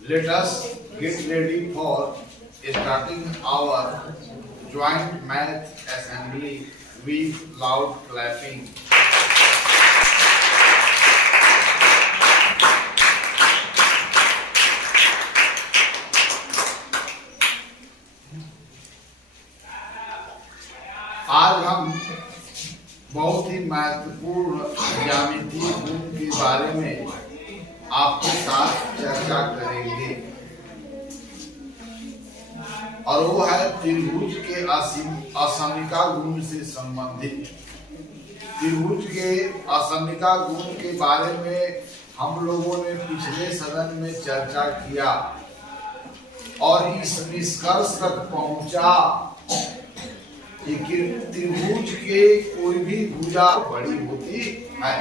Let us get ready for starting our joint math assembly with loud clapping. आज हम बहुत ही महत्वपूर्ण ज्यामितीय गुण के बारे में आपके साथ चर्चा करेंगे और वो है त्रिभुज के असमिका गुण से संबंधित। त्रिभुज के असमिका गुण के बारे में हम लोगों ने पिछले सदन में चर्चा किया और इस निष्कर्ष तक पहुंचा कि त्रिभुज के कोई भी भुजा बड़ी होती है।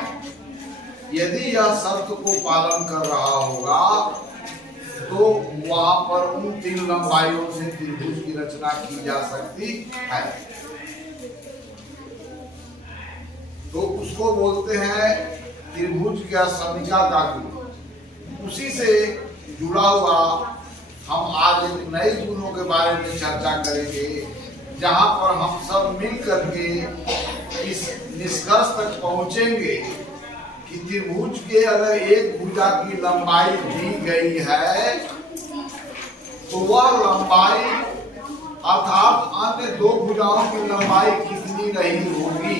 यदि यह शर्त को पालन कर रहा होगा तो वहां पर उन तीन लंबाइयों से त्रिभुज की रचना की जा सकती है। तो उसको बोलते हैं त्रिभुज के असमिका का गुण। उसी से जुड़ा हुआ हम आज एक नए गुणों के बारे में चर्चा करेंगे, जहां पर हम सब मिल करके इस निष्कर्ष तक पहुंचेंगे कि त्रिभुज के अगर एक भुजा की लंबाई दी गई है तो वह लंबाई अर्थात अन्य दो भुजाओं की लंबाई कितनी रही होगी,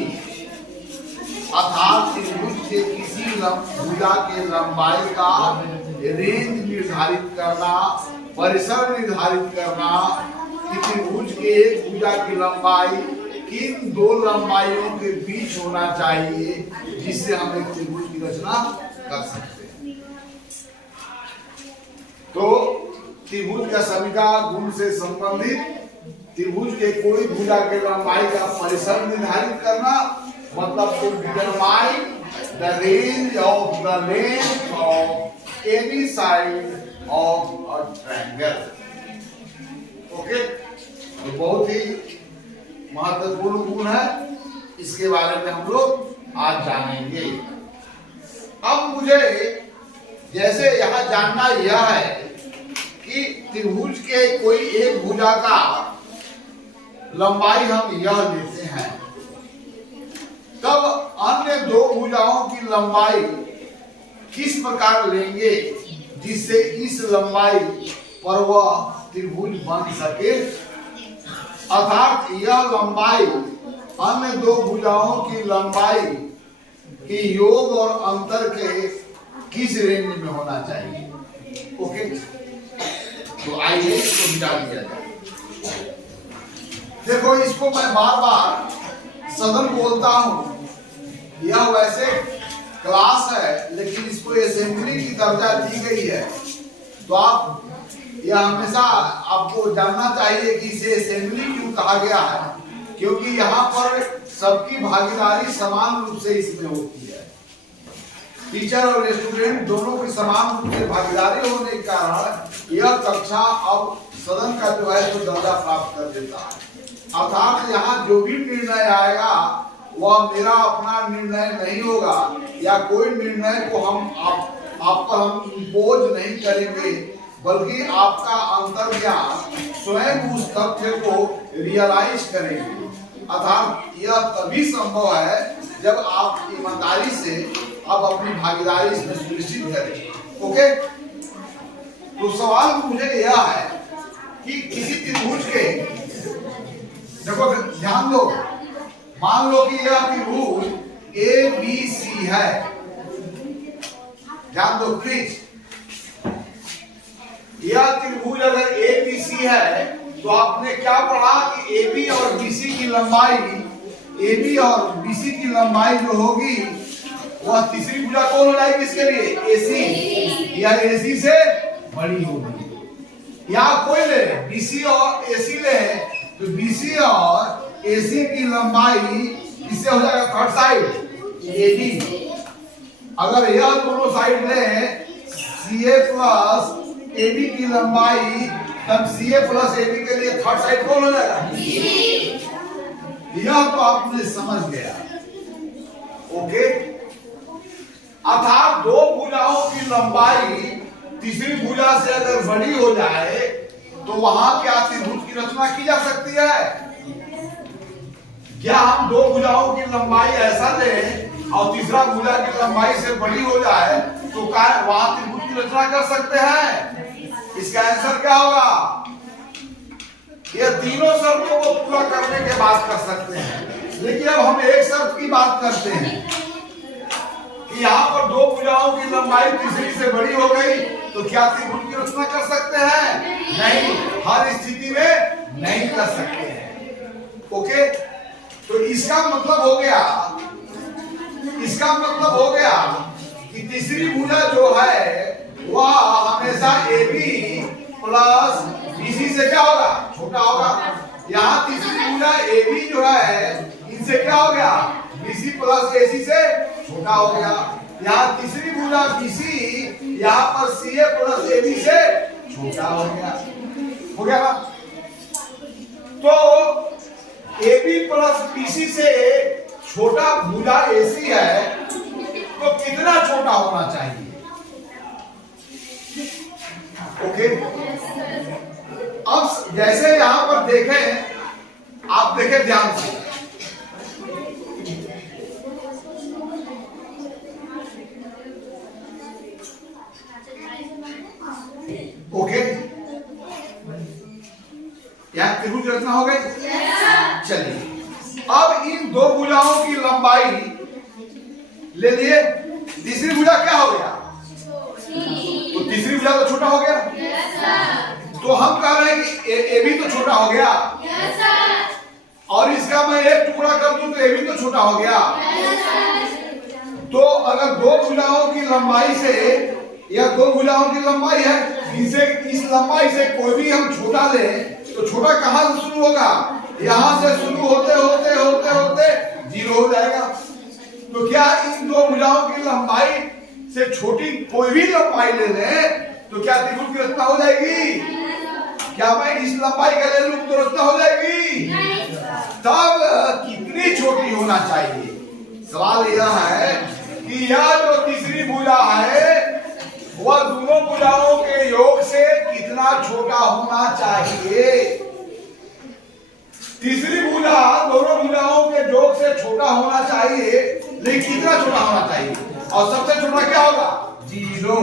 अर्थात त्रिभुज के किसी भुजा के लंबाई का रेंज निर्धारित करना, परिसर निर्धारित करना कि त्रिभुज के एक भुजा की लंबाई किन दो लंबाइयों के बीच होना चाहिए जिससे हम एक त्रिभुज की रचना कर सकते हैं। तो त्रिभुज का समीका गुण से संबंधित त्रिभुज के कोई भुजा के लंबाई का परिसर निर्धारित करना, मतलब to determine the range of the length of any side of a triangle. Okay, तो बहुत ही महत्वपूर्ण गुण है, इसके बारे में हम लोग आज जानेंगे। अब मुझे जैसे यहाँ जानना यह है कि त्रिभुज के कोई एक भुजा का लंबाई हम यह लेते हैं, तब अन्य दो भुजाओं की लंबाई किस प्रकार लेंगे जिससे इस लंबाई पर वह त्रिभुज बन सके, अर्थात यह लंबाई अन्य दो भुजाओं की लंबाई की योग और अंतर के किस रेंज में होना चाहिए। ओके, तो आइए इसको मिटा लिया जाए। देखो, इसको मैं बार बार सदन बोलता हूं, यह वैसे क्लास है लेकिन इसको असेंबली की दर्जा दी गई है, तो आप यह हमेशा आपको जानना चाहिए कि इसे असेंबली क्यों कहा गया है, क्योंकि यहाँ पर सबकी भागीदारी समान रूप से इसमें होती है। टीचर और स्टूडेंट दोनों की समान रूप से भागीदारी होने के कारण यह कक्षा अब सदन का जो है तो दर्जा प्राप्त कर देता है। अर्थात यहाँ जो भी निर्णय आएगा वह मेरा अपना निर्णय नहीं होगा, या कोई निर्णय को आप पर हम इम्पोज नहीं करेंगे, बल्कि आपका अंतर्ज्ञान स्वयं उस तथ्य को रियलाइज करेंगे। अर्थात यह तभी संभव है जब आप ईमानदारी से आप अपनी भागीदारी इसमें सुनिश्चित करें। ओके, तो सवाल मुझे यह है कि किसी त्रिभुज के, देखो ध्यान दो, मान लो कि यह त्रिभुज ABC है, ध्यान दो प्लीज। यह त्रिभुज अगर ABC है तो आपने क्या पढ़ा कि AB और BC की लंबाई, AB और BC की लंबाई जो होगी वह तीसरी भुजा कौन हो जाएगी इसके लिए, AC, या AC से बड़ी होगी। या कोई ले BC और AC ले तो BC और AC की लंबाई इससे हो जाएगा थर्ड साइड AB। अगर यह दोनों साइड ले CA प्लस AB की लंबाई, तब CA प्लस AB के लिए थर्ड साइड कौन हो जाएगा, यह तो आपने समझ गया। ओके, अर्थात दो भुजाओं की लंबाई तीसरी भुजा से अगर बड़ी हो जाए तो वहां क्या त्रिभुज की रचना की जा सकती है? क्या हम दो भुजाओं की लंबाई ऐसा लें और तीसरा भुजा की लंबाई से बड़ी हो जाए तो क्या वहां त्रिभुज की रचना कर सकते हैं? इसका आंसर क्या होगा? ये तीनों शर्तों को पूरा करने के बाद कर सकते हैं। लेकिन अब हम एक शर्त की बात करते हैं कि यहाँ पर दो भुजाओं की लंबाई तीसरी से बड़ी हो गई तो क्या त्रिभुज की रचना कर सकते हैं? नहीं, हर स्थिति में नहीं कर सकते हैं। ओके, तो इसका मतलब हो गया कि तीसरी भुजा जो है वह हमेशा AB प्लस BC से क्या होगा? छोटा होगा। यहाँ तीसरी भुजा AB जो है इनसे क्या हो गया? BC प्लस AC से छोटा हो गया। यहाँ तीसरी भुजा BC यहाँ पर CA प्लस AB से छोटा हो गया ना? तो AB प्लस BC से छोटा भुजा AC है तो कितना छोटा होना चाहिए? ओके, अब जैसे यहां पर देखें, आप देखें ध्यान से, ओके, यहां त्रिभुज रचना हो गई। चलिए, अब इन दो भुजाओं की लंबाई ले लिए। तीसरी भुजा क्या हो गया? तो तीसरी भुजा तो छोटा हो गया। तो हम कह रहे हैं कि AB तो छोटा हो गया और इसका मैं एक टुकड़ा कर दूं तो AB तो छोटा हो गया। तो अगर दो भुजाओं की लंबाई से या दो भुजाओं की लंबाई है, इनसे इस लंबाई से कोई भी हम छोटा ले तो छोटा कहां से शुरू होगा? यहां से शुरू होते होते होते होते 0 हो जाएगा। तो क्या इन दो भुजाओं की लंबाई से छोटी कोई भी लंबाई ले लें तो क्या त्रिभुज की रचना हो जाएगी? क्या मैं इस लंबाई का ले लूं तो रचना हो जाएगी? तब कितनी छोटी होना चाहिए? सवाल यह है कि यह जो तीसरी भुजा है वह दोनों भुजाओं के योग से कितना छोटा होना चाहिए? तीसरी भुजा दोनों भुजाओं के योग से छोटा होना चाहिए, लेकिन कितना छोटा होना चाहिए? और सबसे छोटा क्या होगा? 0।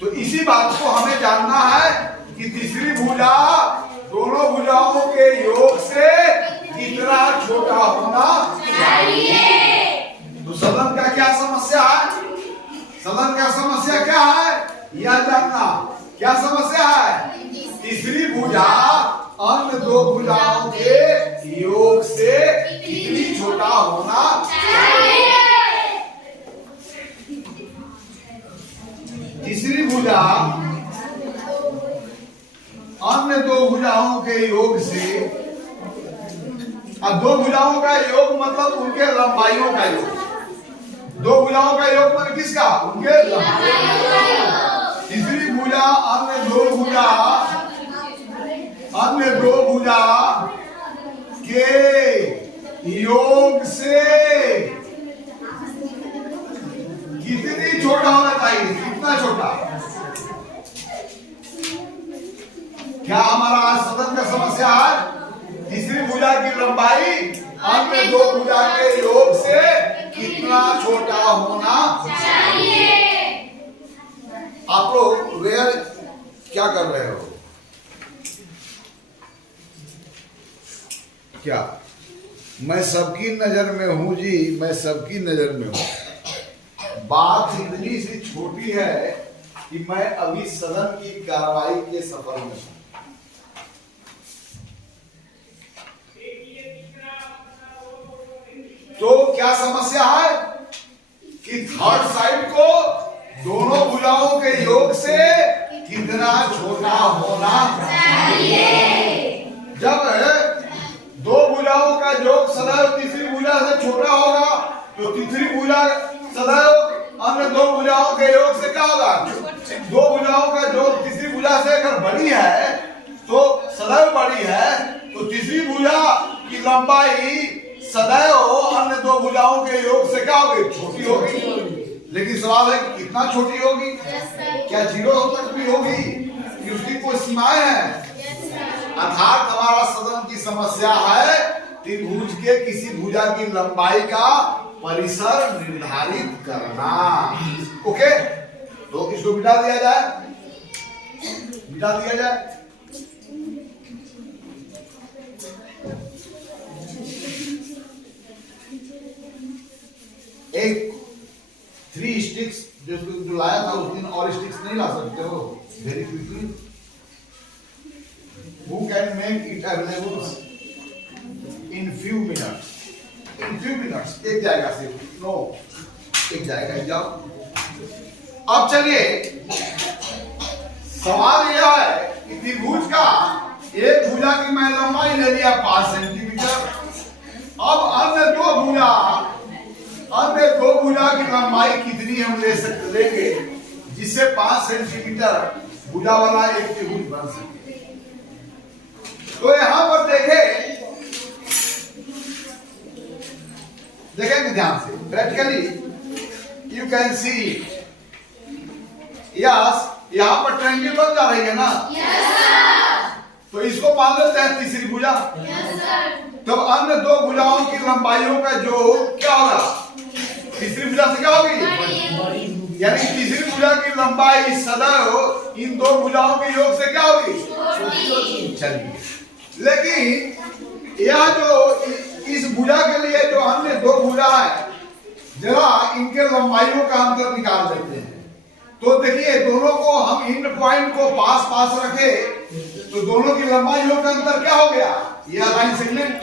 तो इसी बात को हमें जानना है कि तीसरी भुजा दोनों भुजाओं के योग से कितना छोटा होना चाहिए। तो सदन का क्या समस्या है? सदन का समस्या क्या है यह जानना। क्या समस्या है? तीसरी भुजा अन्य दो भुजाओं के योग से कितनी छोटा होना चाहिए। तीसरी भुजा अन्य दो भुजाओं के योग से, अब दो भुजाओं का योग मतलब उनके लंबाइयों का योग। दो भुजाओं का योग मतलब किसका? उनके लंबाइयों का योग। तीसरी भुजा अन्य दो भुजा के योग से कितनी छोटा होना चाहिए? कितना छोटा? क्या हमारा सदन का समस्या है? तीसरी भुजा की लंबाई अन्य दो भुजा के योग से कितना छोटा होना चाहिए। आप लोग वेयर क्या कर रहे हो? क्या मैं सबकी नजर में हूं जी, मैं सबकी नजर में हूं। बात इतनी सी छोटी है कि मैं अभी सदन की कार्रवाई के सफर में हूं। तो क्या समस्या है कि थर्ड साइड को दोनों भुजाओं के योग से कितना छोटा होना चाहिए। जब दो भुजाओं का योग सदैव तीसरी भुजा से छोटा होगा तो तीसरी भुजा सदैव अन्य दो भुजाओं के योग से क्या होगा? दो भुजाओं का योग तीसरी भुजा से अगर बड़ी है तो सदैव बड़ी है, तो तीसरी भुजा की लंबाई सदैव अन्य दो भुजाओं के योग से क्या होगी? छोटी होगी। लेकिन सवाल है कि कितना छोटी होगी? क्या 0 तक भी होगी कि उसकी कोई सीमाएं हैं? अर्थात हमारा सदन की समस्या है त्रिभुज के किसी भुजा की लंबाई का परिसर निर्धारित करना। ओके, तो इसको मिटा दिया जाए, मिटा दिया जाए। एक 3 स्टिक्स जो लाया था उस दिन, और स्टिक्स नहीं ला सकते हो very quickly? Who can make it available in few minutes? In few minutes एक जाएगा सिर्फ, नो एक जाएगा, जाओ। अब चलिए सवाल यह है कि त्रिभुज का एक भुजा की मैं लंबाई ले लिया 5 सेंटीमीटर। अब अन्य दो भुजा की लंबाई कितनी हम लेंगे जिससे 5 सेंटीमीटर भुजा वाला एक त्रिभुज बन सके? तो यहां पर देखेंगे ध्यान से, practically you can see. Yes, यहां पर ट्रायंगल बन जा रही है ना? तो इसको मान लेते हैं तीसरी भुजा। तब अन्य दो भुजाओं की लंबाइयों का जो क्या होगा? तीसरी भुजा से क्या होगी? यानी तीसरी भुजा की लंबाई सदैव इन दो भुजाओं के योग से क्या होगी? चलिए, लेकिन यह जो इस भुजा के लिए जो अन्य दो भुजा है, जरा इनके लंबाइयों का अंतर निकाल लेते हैं। तो देखिए, दोनों को हम इन पॉइंट को पास पास रखे तो दोनों की लंबाइयों का अंतर क्या हो गया? यह लाइन सेगमेंट,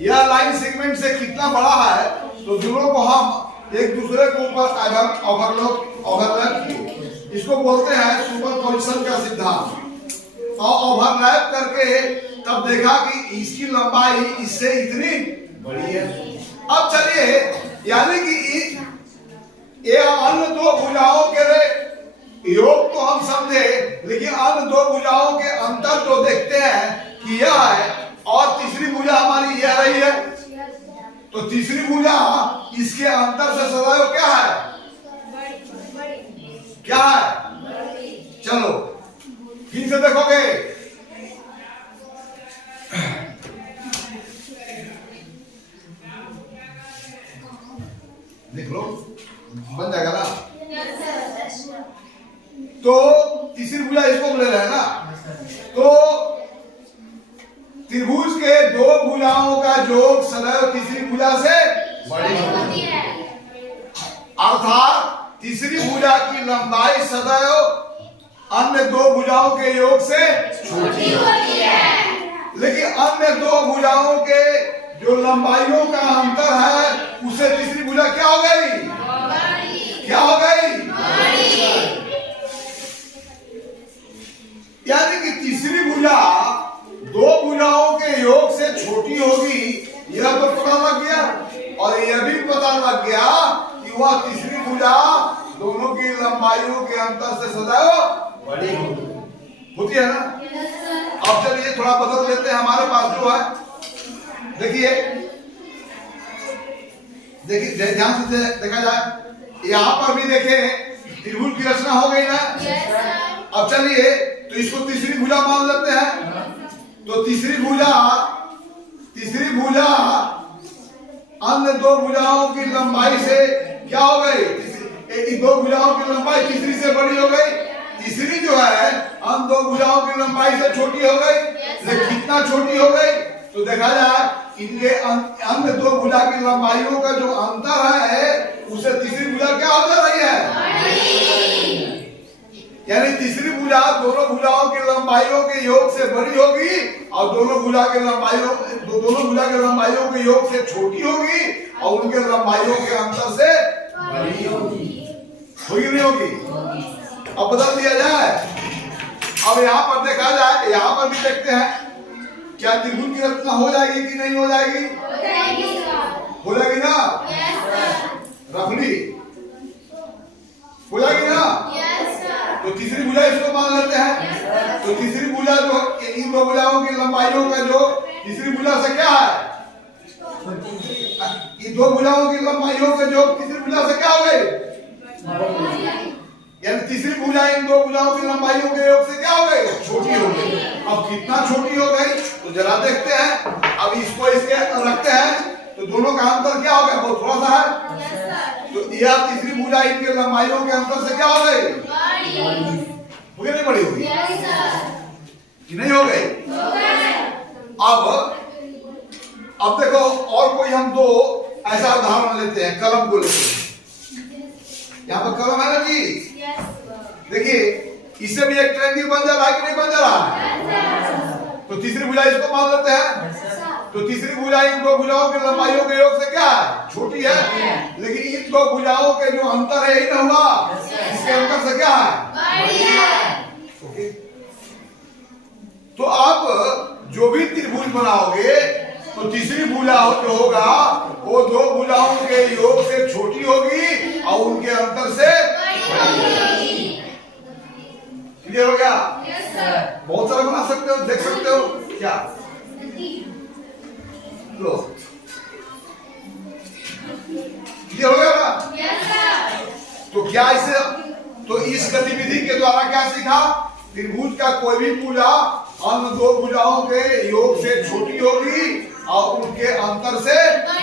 यह लाइन सेगमेंट से कितना बड़ा है, तो दोनों को हम एक दूसरे के ऊपर ओवरलैप किए। इसको बोलते हैं सुपरपोजिशन का सिद्धांत। और ओवरलैप करके तब देखा कि इसकी लंबाई इससे इतनी बड़ी है। अब चलिए, यानी कि ये अन्य दो भुजाओं के योग तो हम समझे, लेकिन अन्य दो भुजाओं के अंतर तो देखते हैं कि यह है और तीसरी भुजा हमारी यह रही है। तो तीसरी भुजा इसके अंतर से सदैव क्या है? क्या है? चलो फिर से देखोगे, देख लो बन जाएगा ना? तो तीसरी भुजा इसको ले रहे हैं ना? तो त्रिभुज के दो भुजाओं का योग सदैव तीसरी भुजा से बड़ी होती है। अर्थात तीसरी भुजा की लंबाई सदैव अन्य दो भुजाओं के योग से छोटी होती है। लेकिन अन्य दो भुजाओं के जो लंबाइयों का अंतर है, उसे तीसरी भुजा क्या हो गई? क्या हो गई? यानी कि तीसरी भुजा दो भुजाओं के योग से छोटी होगी, यह तो पता लग गया। और यह भी पता लग गया कि वह तीसरी भुजा दोनों की लंबाइयों के अंतर से सदैव बड़ी होती है ना? अब चलिए थोड़ा बदल लेते हैं। हमारे पास जो है, देखिए ध्यान से देखा जाए, यहाँ पर भी देखें त्रिभुज की रचना हो गई ना? अब चलिए तो इसको तीसरी भुजा मान लेते हैं। तो तीसरी भुजा अन्य दो भुजाओं की लंबाई से क्या हो गई? दो भुजाओं की लंबाई तीसरी से बड़ी हो गई। तीसरी जो है अन्य दो भुजाओं की लंबाई से छोटी हो गई। लेकिन कितना छोटी हो गई? तो देखा जाए इनके अन्य दो भुजा की लंबाइयों का जो अंतर है, उसे तीसरी भुजा क्या हो जा रही है? यानी तीसरी भुजा दोनों भुजाओं की लंबाइयों के योग से बड़ी होगी और दोनों भुजा के लंबाइयों के योग से छोटी होगी और उनके लंबाइयों के अंतर से बड़ी होगी। होगी नहीं होगी? अब बदल दिया जाए। अब यहाँ पर देखा जाए, यहाँ पर भी देखते हैं क्या त्रिभुज की रचना हो जाएगी कि नहीं हो जाएगी? हो जाएगी ना? रफली हो जाएगी ना? तो तीसरी भुजा इसको मान लेते हैं। तो तीसरी भुजा जो इन दो भुजाओं की लंबाइयों का जो तीसरी भुजा से क्या है? दो भुजाओं की लंबाइयों के योग तीसरी भुजा से क्या हो गए, यानी तीसरी भुजा इन दो भुजाओं की लंबाइयों के योग से क्या हो गई, छोटी हो गई। अब कितना छोटी हो गई तो जरा देखते हैं। अब इसको इसके रखते हैं तो दोनों का अंतर क्या हो गया, बहुत थोड़ा सा है। तो यह तीसरी भुजा इनके लंबाइयों के अंतर से क्या हो गई, हो गई, नहीं बड़ी हो गई कि नहीं हो गई। अब देखो और कोई हम दो ऐसा उदाहरण लेते हैं, कलम को लेते हैं। यहाँ पर कलम है ना जी, देखिए इससे भी एक ट्रायंगल बन जा रहा है कि नहीं बन जा रहा है। तो तीसरी भुजा इसको मान लेते हैं। तो तीसरी भुजा इन दो भुजाओं की लंबाइयों के योग से क्या है, छोटी है। लेकिन इन दो भुजाओं के जो अंतर है ही ना हुआ, इसके अंतर से क्या है, ओके। तो आप जो भी त्रिभुज बनाओगे तो तीसरी भुजा जो होगा वो दो भुजाओं के योग से छोटी होगी और उनके अंतर से क्लियर हो गया। बहुत सारा बना सकते हो, देख सकते हो क्या, लो क्लियर हो गया ना। तो क्या इसे, तो इस गतिविधि के द्वारा क्या सीखा, त्रिभुज का कोई भी भुजा अन्य दो भुजाओं के योग से छोटी होगी और उनके अंतर से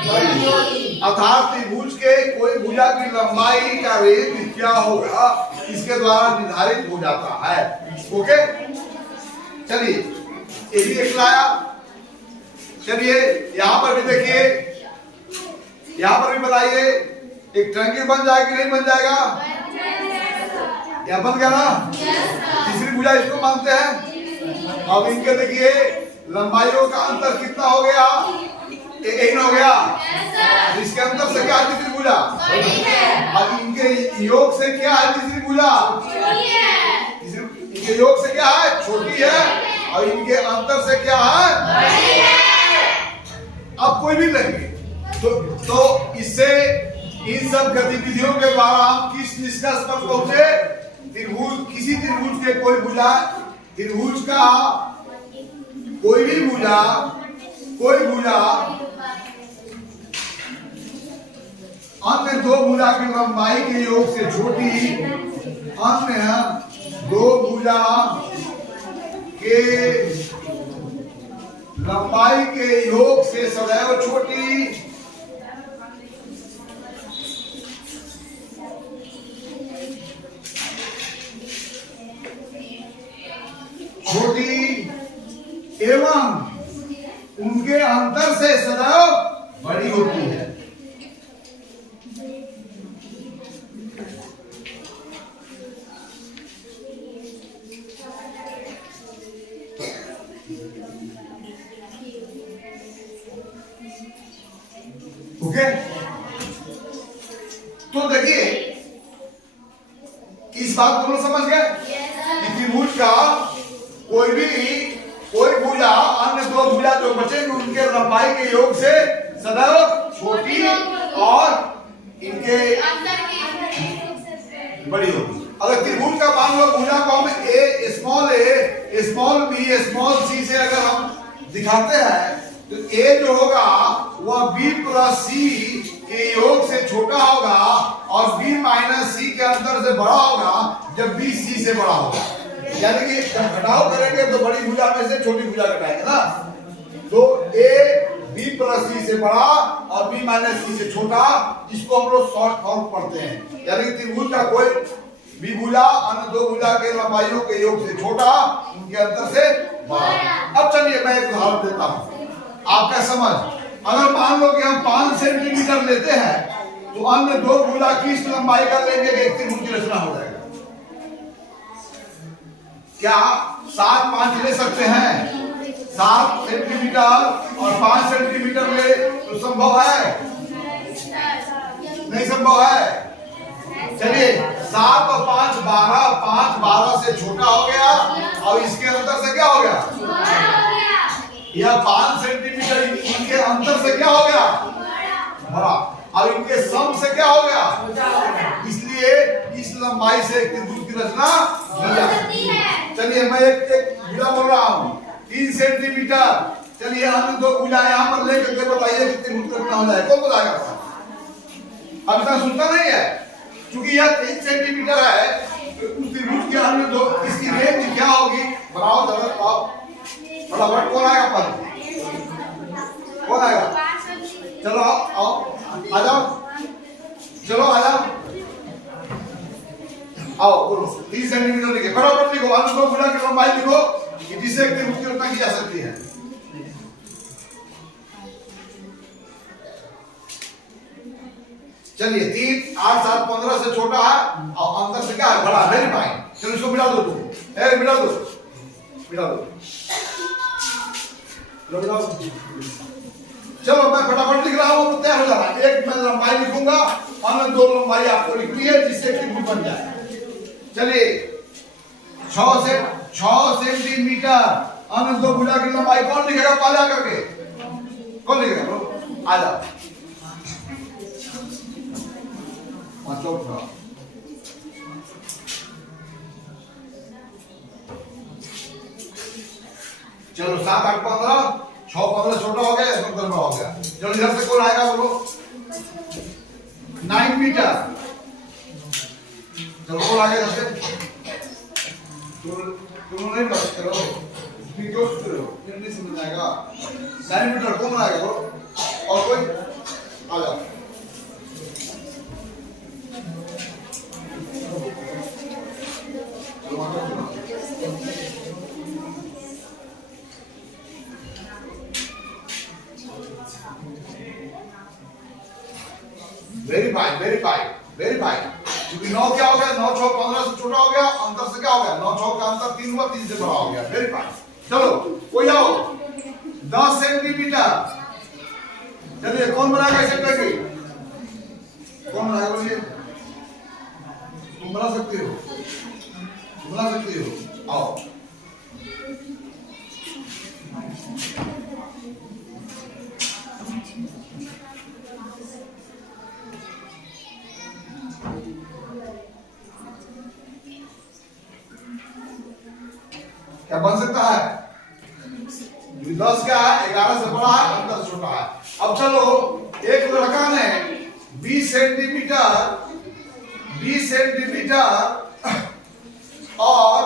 बड़ी होगी। अर्थात त्रिभुज के कोई भुजा की लंबाई का रेंज क्या होगा इसके द्वारा निर्धारित हो जाता है। ओके, चलिए ये भी एक लाया। चलिए यहाँ पर भी देखिए, यहाँ पर भी बताइए एक ट्रायंगल बन जाएगा कि नहीं बन जाएगा, या बन गया ना। तीसरी भुजा इसको मानते हैं। अब इनके देखिए लंबाइयों का अंतर कितना हो गया, एक हो गया। इसके अंतर से क्या है तीसरी भुजा, अब इनके योग से क्या है तीसरी भुजा, इनके योग से क्या है, छोटी है। और इनके अंतर से क्या है, अब कोई भी लेंगे तो इससे इन सब गतिविधियों के द्वारा हम किस निष्कर्ष पर पहुंचे, त्रिभुज, किसी त्रिभुज के कोई भुजा, त्रिभुज का कोई भी भुजा, कोई भुजा अन्य दो भुजा की लंबाई के योग से छोटी, अन्य दो भुजा के लंबाई के योग से सदैव छोटी, छोटी एवं उनके अंतर से सदैव बड़ी होती है। ओके, तो देखिए इस बात को समझ गए कि त्रिभुज का कोई भुजा अन्य दो भुजा जो बचेंगे उनके लंबाई के योग से सदैव छोटी और इनके बड़ी होगी। अगर त्रिभुज का मान लो भुजा को हम ए स्मॉल बी स्मॉल सी से अगर हम दिखाते हैं तो ए जो होगा वह बी प्लस सी के योग से छोटा होगा और बी माइनस सी के अंतर से बड़ा होगा जब बी सी से बड़ा होगा। यानी कि जब घटाव करेंगे तो बड़ी भुजा में से छोटी भुजा घटाएंगे ना। तो ए बी प्लस सी से बड़ा और बी माइनस सी से छोटा, इसको हम लोग शॉर्ट फॉर्म पढ़ते हैं। यानी कि त्रिभुज का कोई भी भुजा अन्य दो भुजा के लंबाइयों के योग से छोटा, उनके अंतर से बड़ा। अब चलिए मैं एक उदाहरण देता हूँ, आपका समझ। अगर मान लो कि हम 5 सेंटीमीटर लेते हैं तो अन्य दो भुजा किस लंबाई का लेंगे कि एक त्रिभुज की रचना हो जाएगा। क्या 7 5 ले सकते हैं? 7 सेंटीमीटर और 5 सेंटीमीटर ले तो संभव है? नहीं संभव है। चलिए 7 और 5 12, 5 12 से छोटा हो गया और इसके अंतर से क्या हो गया, या 5 सेंटीमीटर इनके अंतर से क्या हो गया, बड़ा, और इनके सम से क्या हो गया, इसलिए इस लंबाई से एक त्रिभुज की रचना की जाती है। चलिए मैं एक भुजा बोल रहा हूँ 3 सेंटीमीटर। चलिए हम दो भुजा यहाँ पर लेकर के बताइए कि त्रिभुज की रचना हो जाए, कौन बताएगा? अब इतना सुनता नहीं है, क्योंकि यह 3 सेंटीमीटर है, तो उस त्रिभुज के अन्य दो इसकी रेंज क्या होगी? बनाओ जरा, आओ फटाफट। कौन आएगा पर? कौन आएगा? चलो आओ, आ जाओ, चलो आ जाओ, आओ बोलो। 30 सेंटीमीटर लिखे, फटाफट लिखो। अनुदैर्ध्य दो भुजा की लंबाई लिखो कि जिससे एक त्रिभुज की रचना की जा सकती है। चलिए 3, 8, 7, 15 से छोटा है और अंतर से क्या है? बड़ा। Very fine. चलो इसको मिला दो, तुम मिला दो, मिला दो, मिला दो। चलो मैं फटाफट लिख रहा हूं, तैयार हो जाना। एक मैं लंबाई लिखूंगा, अन्य दो लंबाई आपको लिखनी है जिससे त्रिभुज बन जाए। चलिए 6 सेंटीमीटर अन्य दो भुजा की लंबाई कौन लिखेगा? पहले करके कौन लिखेगा? बोलो, आ जाओ। चलो 7, 8, 15, 6, 15 छोटा हो गया, 15 बड़ा हो गया। चलो इधर से कौन आएगा? बोलो 9 मीटर। चलो कौन आएगा इधर से? तुम नहीं बात करो, वीडियो करो, फिर नहीं समझ आएगा। 9 मीटर कौन आएगा? बोलो, और कोई आ जाओ। Very fine, very fine, very fine. क्योंकि 9 क्या हो गया? 9, 6, 15 से छोटा हो गया, अंतर से क्या हो गया? 9, 6 का अंतर 3 हुआ, 3 से बड़ा हो गया। Very fine. चलो कोई आओ 10 सेंटीमीटर। चलिए कौन बनाएगा इसे? कौन बनाएगा? बोलिए, तुम बना सकते हो, बना सकते हो, आओ। क्या बन सकता है? 10 क्या है? 11 से बड़ा है, अंतर छोटा है। अब चलो एक लड़का ने 20 सेंटीमीटर और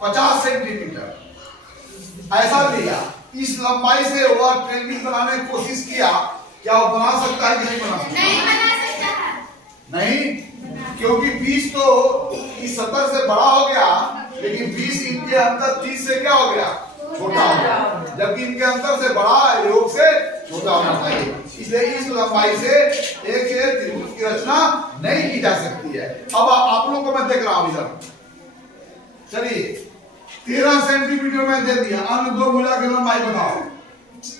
50 सेंटीमीटर ऐसा लिया। इस लंबाई से वह ट्रेनगिल बनाने की कोशिश किया। क्या वो बना सकता है कि नहीं बना सकता? नहीं बना सकता है। नहीं, क्योंकि 20 तो इस 70 से बड़ा हो गया, लेकिन 20 इनके अंतर 30 से क्या हो गया? छोटा हो गया। जबकि इनके अंतर से बड़ा, योग से छोटा होना चाहिए। इसलिए इस लंबाई से एक त्रिभुज की रचना नहीं की जा सकती है। अब आप लोगों को मैं देख रहा हूं इधर। चलिए 13 सेंटीमीटर में दे दिया। अन्य दो भुजा की लंबाई बताओ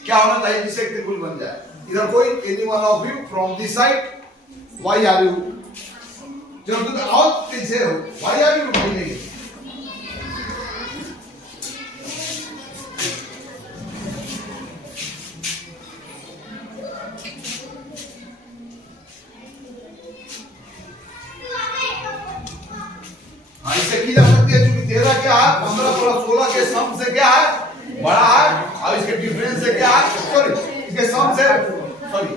क्या होना चाहिए जिससे एक त्रिभुज बन जाए? इधर कोई any one of you from this side, why are you? चलो तुम आओ, पीछे हो, व्हाई आर यू? कोई नहीं। इससे की जा सकती है, क्योंकि 13 क्या है? 15 + 16 के सम से क्या है? बड़ा है, और इसके डिफरेंस से क्या है? सॉरी, इसके सम से, सॉरी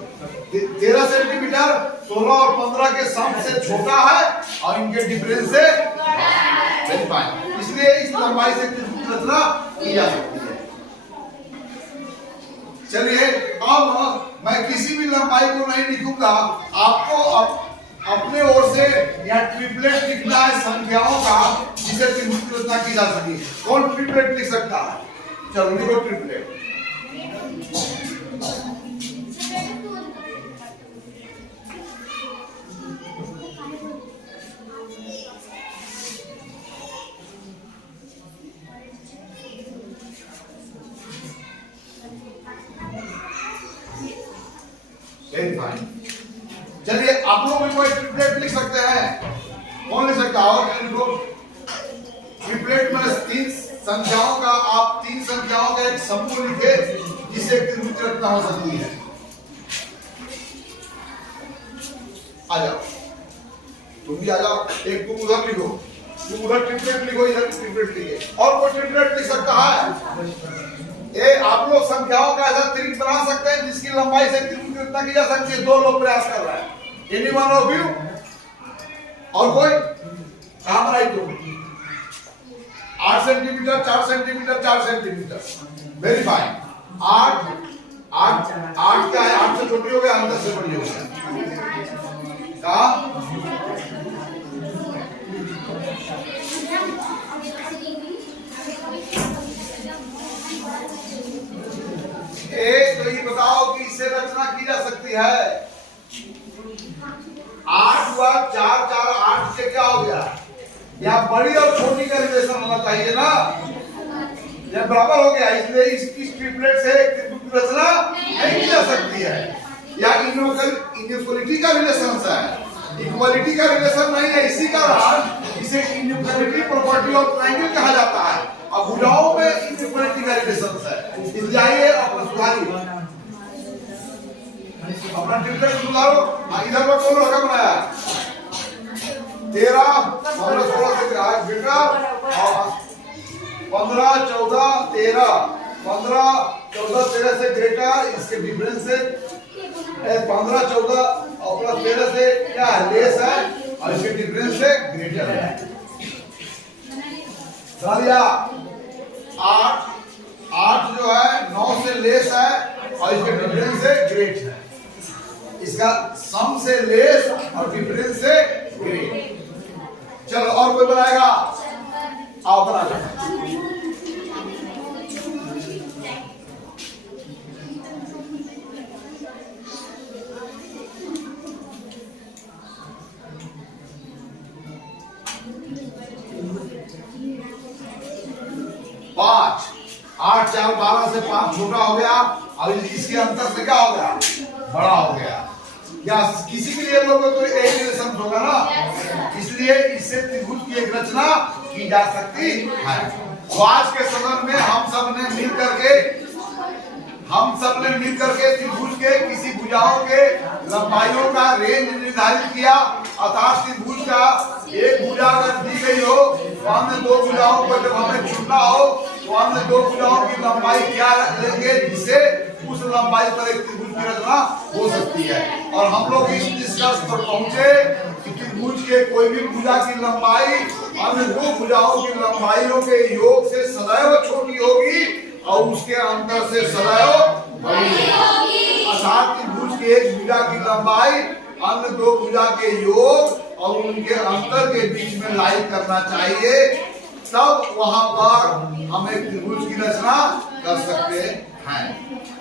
13 सेंटीमीटर 16 और 15 के सम से छोटा है और इनके डिफरेंस से बड़ा है। Very fine. इसलिए इस लंबाई से रचना की जा सकती है। चलिए अब मैं किसी भी लंबाई को नहीं लिखूंगा, आपको अपने ओर से यहाँ ट्रिपलेट लिखना है संख्याओं का जिसे त्रिभुज की रचना की जा सके। कौन ट्रिपलेट लिख सकता है? चलो लिखो ट्रिपलेट। Very fine. चलिए आप लोग भी कोई ट्रिपलेट लिख सकते हैं। कौन लिख सकता है? और लिखो ट्रिपलेट में 3 संख्याओं का, आप 3 संख्याओं का एक समूह लिखे जिससे त्रिभुज की रचना हो सकती है। आ जाओ, तुम भी आ जाओ। एक तुम उधर लिखो, तुम उधर ट्रिपलेट लिखो, इधर ट्रिपलेट लिखे। और कोई ट्रिपलेट लिख सकता है? ये आप लोग संख्याओं का ऐसा त्रिभुज बना सकते हैं जिसकी लंबाई से त्रिभुज की रचना की जा सकती है। 2 लोग प्रयास कर रहे हैं। Any one of you? और कोई? कहां बनाई तुम? 8 centimetre, 4 centimetre, 4 centimetre. Very fine. 8 क्या है? 8 से छोटी हो गया, 10 से बड़ी हो गया। कहा? तो ये बताओ कि इससे रचना की जा सकती है। 8 हुआ, 4 4 8 से क्या हो गया? या बड़ी और छोटी का रिलेशन होना चाहिए ना, यह बराबर हो गया। इसलिए इसकी ट्रिपलेट से एक त्रिभुज की रचना नहीं की जा सकती है। या इनइक्वालिटी का रिलेशन है, इक्वालिटी का रिलेशन नहीं है। इसी कारण इसे इनइक्वालिटी प्रॉपर्टी ऑफ ट्रायंगल कहा जाता है। अब भुजाओं में इनइक्वालिटी का रिलेशन है। इसलिए आइए अपना सुधारिए, अपना ट्रिपलेट सुधारो। इधर पर कौन लड़का बनाया? 13 15 16 से ग्रेटर, 15 14 13 15 14 13 से ग्रेटर। इसके डिफरेंस से 15 14 और प्लस 13 से क्या है? लेस है, और इसके डिफरेंस से ग्रेटर है। समझिया? 8 जो है 9 से लेस है, और इसके डिफरेंस से ग्रेट है। इसका सम से लेस और डिफरेंस से ग्रेट। चलो और कोई बनाएगा? आओ बना लो। पांच 8 4 12 से 5 छोटा हो गया, और इसके अंतर से क्या हो गया? बड़ा हो गया। या किसी के लिए लोगों को एक रिलेशन होगा ना, इसलिए इससे त्रिभुज की एक रचना की जा सकती है। आज के सदन में हम सब ने मिल करके त्रिभुज के किसी भुजाओं के लंबाइयों का रेंज निर्धारित किया। अर्थात त्रिभुज का एक भुजा अगर दी गई हो, तो हमने 2 भुजाओं को जब हमें चुनना हो, तो हमने 2 भुजाओं की लंबाई क्या लेंगे, जिससे उस लंबाई पर एक त्रिभुज की रचना हो सकती है। और हम लोग इस निष्कर्ष पर पहुंचे कि त्रिभुज के कोई भी भुजा की लंबाई अन्य 2 भुजाओं की लंबाइयों के योग से सदैव छोटी होगी, और उसके अंतर से सदैव बड़ी होगी। अर्थात त्रिभुज के एक भुजा की लंबाई अन्य 2 भुजा के योग और उनके अंतर के बीच में लाई करना चाहिए, तब वहां पर हम एक त्रिभुज की रचना कर सकते हैं।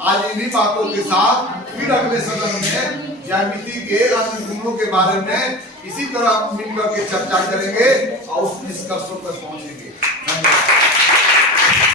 आज इन्हीं बातों के साथ फिर अगले सदन में ज्यामिति के अन्य गुणों के बारे में इसी तरह मिलकर के चर्चा करेंगे और उस निष्कर्षों पर पहुंचेंगे।